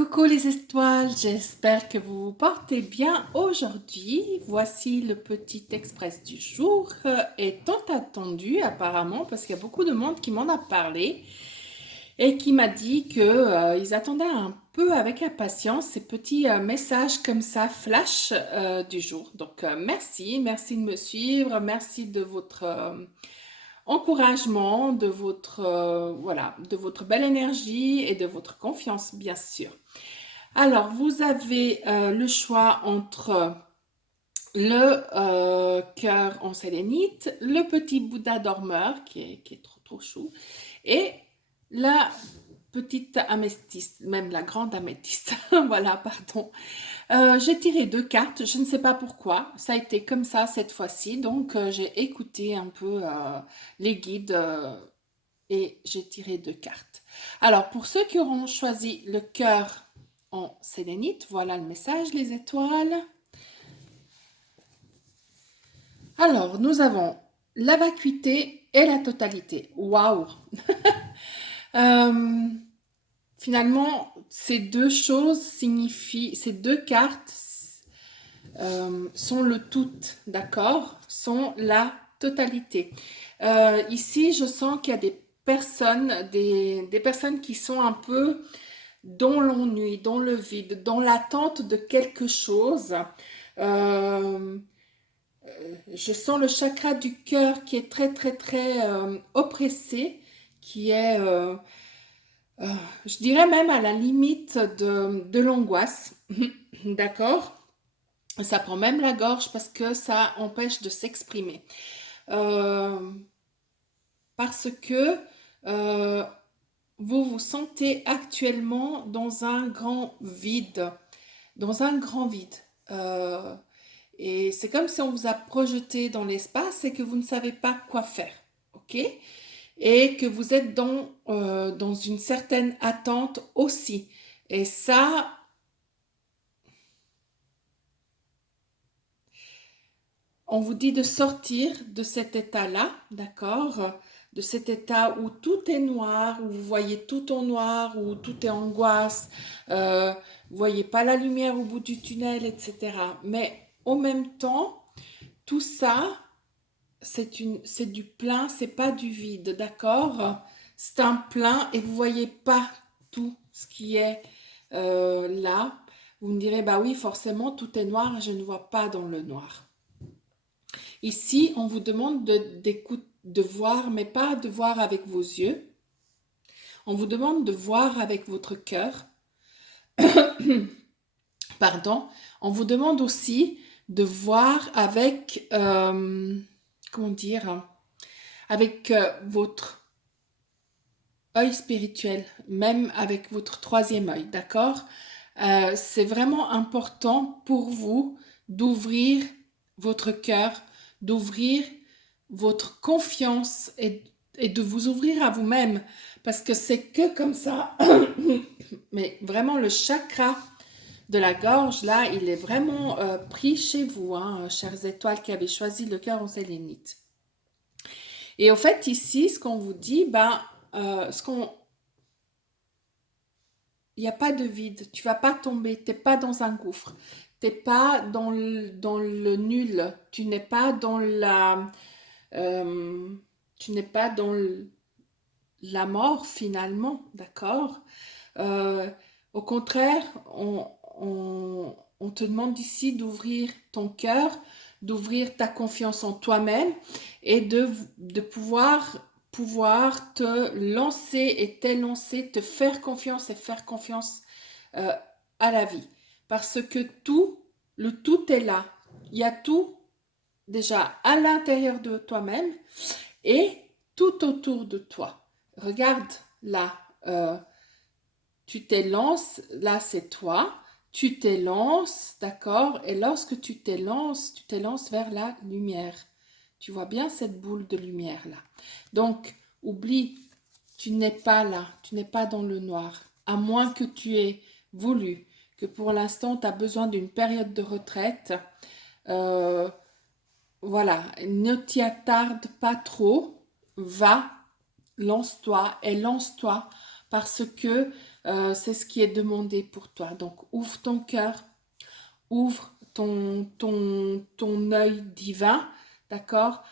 Coucou les étoiles, j'espère que vous vous portez bien aujourd'hui. Voici le petit express du jour et tant attendu apparemment parce qu'il y a beaucoup de monde qui m'en a parlé et qui m'a dit que ils attendaient un peu avec impatience ces petits messages comme ça flash du jour. Donc merci de me suivre, merci de votre encouragement, de votre voilà, de votre belle énergie et de votre confiance bien sûr. Alors, vous avez le choix entre le cœur en sélénite, le petit Bouddha dormeur qui est trop chou, et la petite améthyste, même la grande améthyste. Voilà, pardon. J'ai tiré deux cartes, je ne sais pas pourquoi, ça a été comme ça cette fois-ci, donc j'ai écouté un peu les guides et j'ai tiré deux cartes. Alors, pour ceux qui auront choisi le cœur en sélénite, voilà le message, les étoiles. Alors, nous avons la vacuité et la totalité. Waouh! Euh, Finalement, ces deux choses signifient, ces deux cartes sont le tout, d'accord? Sont la totalité. Ici, je sens qu'il y a des personnes qui sont un peu dans l'ennui, dans le vide, dans l'attente de quelque chose. Euh, je sens le chakra du cœur qui est très oppressé, qui est, euh, je dirais même à la limite de l'angoisse. D'accord? Ça prend même la gorge parce que ça empêche de s'exprimer. Euh, Parce que euh, vous vous sentez actuellement dans un grand vide. Dans un grand vide. Euh, et c'est comme si on vous a projeté dans l'espace et que vous ne savez pas quoi faire. OK? Et que vous êtes dans une certaine attente aussi. Et ça, on vous dit de sortir de cet état-là, d'accord? De cet état où tout est noir, où vous voyez tout en noir, où tout est angoisse, vous voyez pas la lumière au bout du tunnel, etc. Mais en même temps, tout ça, c'est du plein, c'est pas du vide, d'accord? C'est un plein et vous voyez pas tout ce qui est là. Vous me direz, bah oui, forcément, tout est noir et je ne vois pas dans le noir. Ici, on vous demande de voir, mais pas de voir avec vos yeux. On vous demande de voir avec votre cœur. Pardon. On vous demande aussi de voir avec, comment dire, avec votre œil spirituel, même avec votre troisième œil, d'accord? C'est vraiment important pour vous d'ouvrir votre cœur, d'ouvrir votre confiance et de vous ouvrir à vous-même, parce que c'est que comme ça, mais vraiment le chakra de la gorge, là, il est vraiment pris chez vous, hein, chères étoiles qui avez choisi le cœur en sélénite. Et au fait, ici, ce qu'on vous dit, ben, ce qu'on il n'y a pas de vide, tu vas pas tomber, tu n'es pas dans un gouffre, tu n'es pas dans le nul, tu n'es pas dans euh, tu n'es pas dans la mort finalement, d'accord? Euh, Au contraire, on te demande ici d'ouvrir ton cœur, d'ouvrir ta confiance en toi-même et de pouvoir te lancer et t'élancer, te faire confiance et faire confiance euh, à la vie. Parce que le tout est là. Il y a tout déjà à l'intérieur de toi-même et tout autour de toi. Regarde là, tu t'élances, là c'est toi, tu t'élances, d'accord? Et lorsque tu t'élances vers la lumière. Tu vois bien cette boule de lumière là. Donc, oublie, tu n'es pas là, tu n'es pas dans le noir, à moins que tu aies voulu, que pour l'instant tu as besoin d'une période de retraite. Euh, voilà, ne t'y attarde pas trop, va, lance-toi et lance-toi parce que c'est ce qui est demandé pour toi. Donc, ouvre ton cœur, ouvre ton œil divin, d'accord?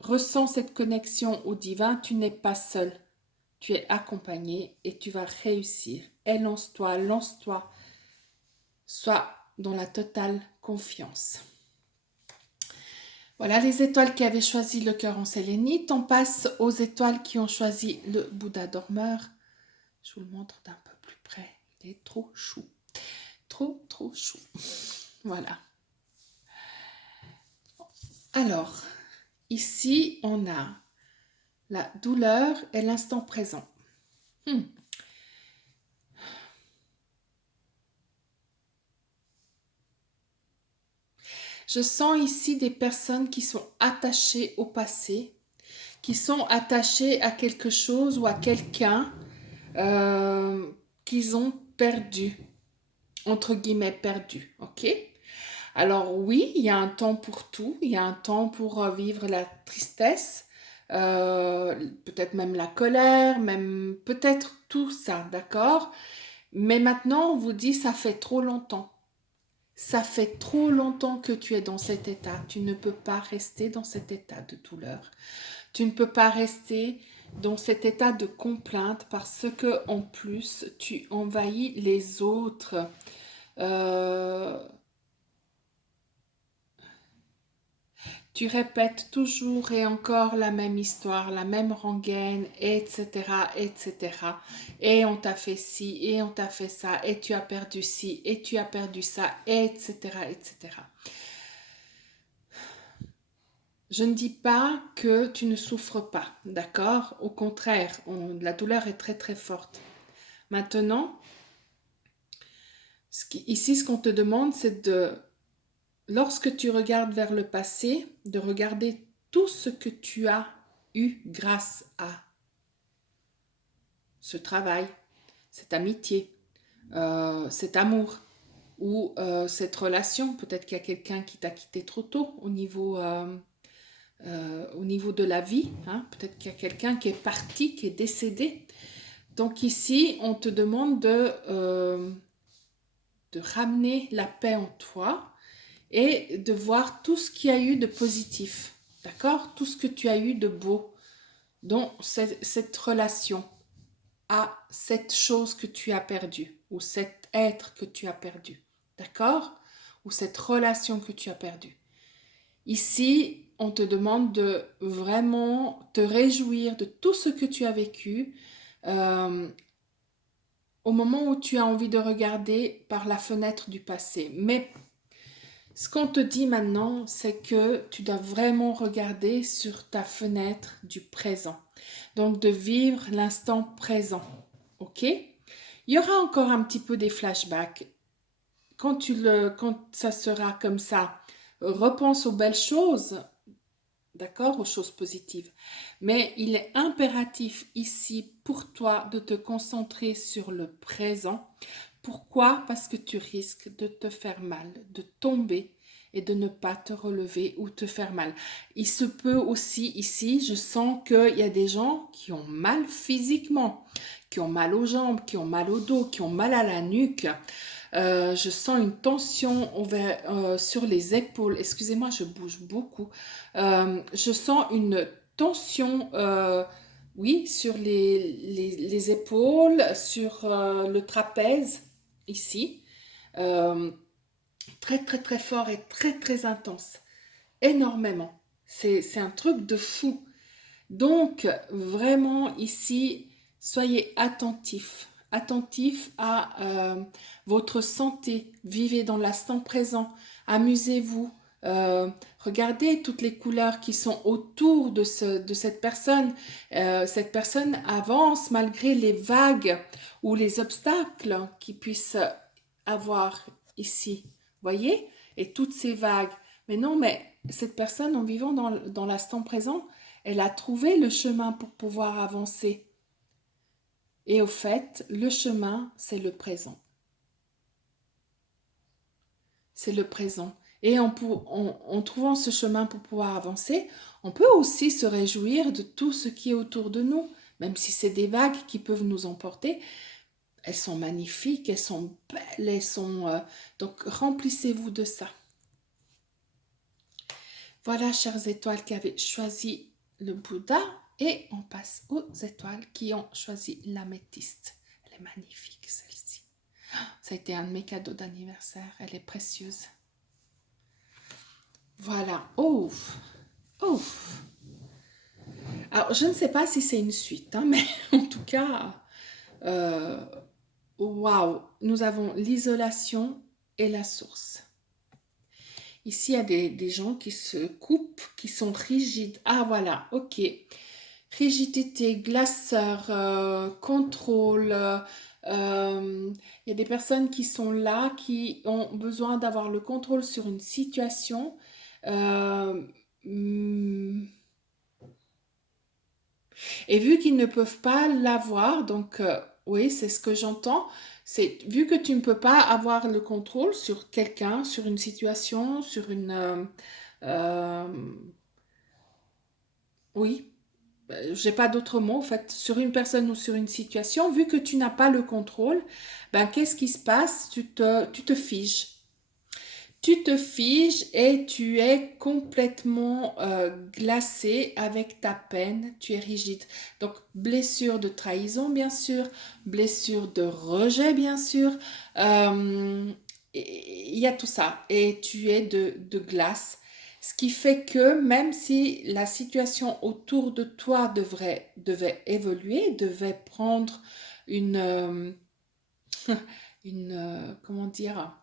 Ressens cette connexion au divin, tu n'es pas seul, tu es accompagné et tu vas réussir. Et lance-toi, sois dans la totale confiance. Voilà les étoiles qui avaient choisi le cœur en sélénite. On passe aux étoiles qui ont choisi le Bouddha dormeur. Je vous le montre d'un peu plus près. Il est trop chou. Trop, trop chou. Voilà. Alors, ici, on a la douleur et l'instant présent. Je sens ici des personnes qui sont attachées au passé, qui sont attachées à quelque chose ou à quelqu'un qu'ils ont perdu, entre guillemets perdu, ok? Alors oui, il y a un temps pour tout, il y a un temps pour vivre la tristesse, peut-être même la colère, même peut-être tout ça, d'accord? Mais maintenant, on vous dit, ça fait trop longtemps. Ça fait trop longtemps que tu es dans cet état. Tu ne peux pas rester dans cet état de douleur. Tu ne peux pas rester dans cet état de complainte parce que en plus, tu envahis les autres. Euh, Tu répètes toujours et encore la même histoire, la même rengaine, etc., etc. Et on t'a fait ci, et on t'a fait ça, et tu as perdu ci, et tu as perdu ça, etc., etc. Je ne dis pas que tu ne souffres pas, d'accord? Au contraire, la douleur est très très forte. Maintenant, ici, ce qu'on te demande, c'est lorsque tu regardes vers le passé, de regarder tout ce que tu as eu grâce à ce travail, cette amitié, cet amour ou cette relation. Peut-être qu'il y a quelqu'un qui t'a quitté trop tôt au niveau de la vie. Hein. Peut-être qu'il y a quelqu'un qui est parti, qui est décédé. Donc ici, on te demande de ramener la paix en toi et de voir tout ce qu'il y a eu de positif. D'accord? Tout ce que tu as eu de beau dans cette relation à cette chose que tu as perdue ou cet être que tu as perdu. D'accord? Ou cette relation que tu as perdue. Ici, on te demande de vraiment te réjouir de tout ce que tu as vécu au moment où tu as envie de regarder par la fenêtre du passé. Mais ce qu'on te dit maintenant, c'est que tu dois vraiment regarder sur ta fenêtre du présent. Donc de vivre l'instant présent. Ok? Il y aura encore un petit peu des flashbacks. Quand ça sera comme ça, repense aux belles choses, d'accord, aux choses positives. Mais il est impératif ici pour toi de te concentrer sur le présent. Pourquoi? Parce que tu risques de te faire mal, de tomber et de ne pas te relever ou te faire mal. Il se peut aussi ici, je sens qu'il y a des gens qui ont mal physiquement, qui ont mal aux jambes, qui ont mal au dos, qui ont mal à la nuque. Je sens une tension sur les épaules. Excusez-moi, je bouge beaucoup. Je sens une tension, oui, sur les épaules, sur le trapèze, ici. Euh, Très, très, très fort et très, très intense. Énormément. C'est un truc de fou. Donc, vraiment, ici, soyez attentifs. Attentifs à votre santé. Vivez dans l'instant présent. Amusez-vous. Regardez toutes les couleurs qui sont autour de cette personne. Cette personne avance malgré les vagues ou les obstacles qu'il puisse avoir ici. Voyez? Et toutes ces vagues. Mais non, mais cette personne, en vivant dans l'instant présent, elle a trouvé le chemin pour pouvoir avancer. Et au fait, le chemin, c'est le présent. C'est le présent. Et en trouvant ce chemin pour pouvoir avancer, on peut aussi se réjouir de tout ce qui est autour de nous, même si c'est des vagues qui peuvent nous emporter. elles sont magnifiques, elles sont belles, elles sont... donc, remplissez-vous de ça. Voilà, chères étoiles qui avaient choisi le Bouddha. Et on passe aux étoiles qui ont choisi l'améthyste. Elle est magnifique, celle-ci. Ça a été un de mes cadeaux d'anniversaire. Elle est précieuse. Voilà. Ouf. Ouf. Alors, je ne sais pas si c'est une suite, hein, mais en tout cas, waouh. Nous avons l'isolation et la source. Ici, il y a des gens qui se coupent, qui sont rigides. Ah, voilà, ok. Rigidité, glaceur, contrôle. Il y a des personnes qui sont là, qui ont besoin d'avoir le contrôle sur une situation. Euh, hmm, et vu qu'ils ne peuvent pas l'avoir, donc oui, c'est ce que j'entends. C'est vu que tu ne peux pas avoir le contrôle sur quelqu'un, sur une situation, sur une... euh, oui, j'ai pas d'autre mot, en fait, sur une personne ou sur une situation, vu que tu n'as pas le contrôle, ben qu'est-ce qui se passe? Tu te figes. Tu te figes et tu es complètement glacé avec ta peine, tu es rigide. Donc, blessure de trahison, bien sûr, blessure de rejet, bien sûr. Euh, il y a tout ça. Et tu es de glace. Ce qui fait que même si la situation autour de toi devait évoluer, devait prendre une, comment dire,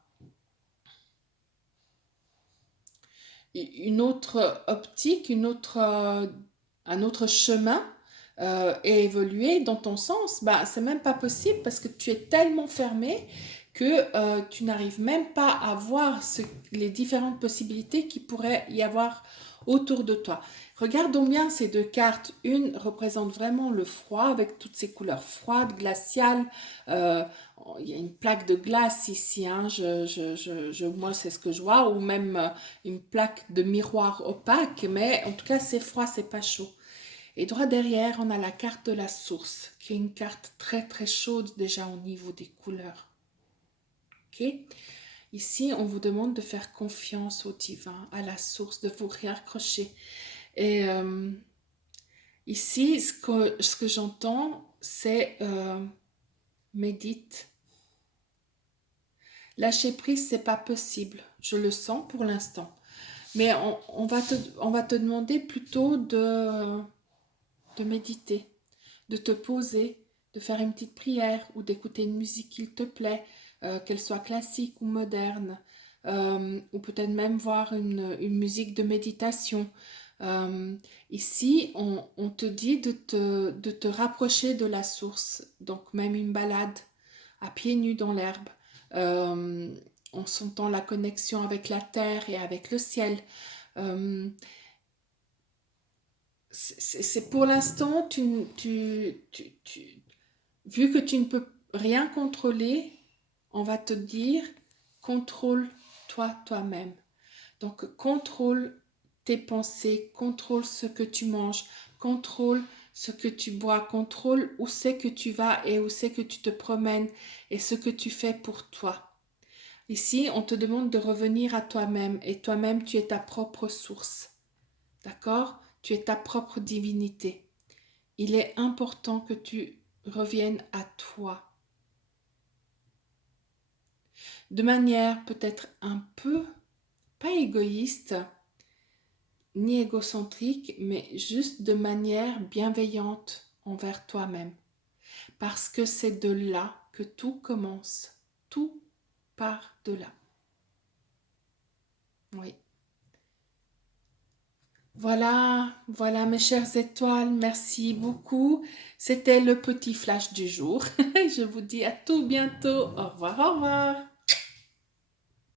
une autre optique, un autre chemin et évoluer dans ton sens, bah, c'est même pas possible parce que tu es tellement fermé que tu n'arrives même pas à voir les différentes possibilités qui pourraient y avoir autour de toi. Regardons bien ces deux cartes. Une représente vraiment le froid avec toutes ces couleurs froides, glaciales. Euh, il y a une plaque de glace ici, hein, moi c'est ce que je vois, ou même une plaque de miroir opaque, mais en tout cas c'est froid, c'est pas chaud. Et droit derrière, on a la carte de la source, qui est une carte très très chaude déjà au niveau des couleurs. Ok. Ici, on vous demande de faire confiance au divin, à la source, de vous raccrocher. Et ici, ce que j'entends, c'est médite. Lâcher prise, c'est pas possible. Je le sens pour l'instant. Mais on va te demander plutôt de méditer, de te poser, de faire une petite prière ou d'écouter une musique qui te plaît, qu'elle soit classique ou moderne, ou peut-être même voir une musique de méditation. Ici, on te dit de te rapprocher de la source, donc même une balade à pieds nus dans l'herbe, euh, en sentant la connexion avec la terre et avec le ciel. Euh, c'est pour l'instant, vu que tu ne peux rien contrôler, on va te dire, contrôle-toi toi-même. Donc, contrôle tes pensées, contrôle ce que tu manges, contrôle ce que tu bois, contrôle où c'est que tu vas et où c'est que tu te promènes et ce que tu fais pour toi. Ici, on te demande de revenir à toi-même et toi-même, tu es ta propre source. D'accord? Tu es ta propre divinité. Il est important que tu reviennes à toi. De manière peut-être un peu, pas égoïste, ni égocentrique, mais juste de manière bienveillante envers toi-même. Parce que c'est de là que tout commence. Tout part de là. Oui. Voilà, voilà mes chères étoiles, merci beaucoup. C'était le petit flash du jour. Je vous dis à tout bientôt. Au revoir, au revoir.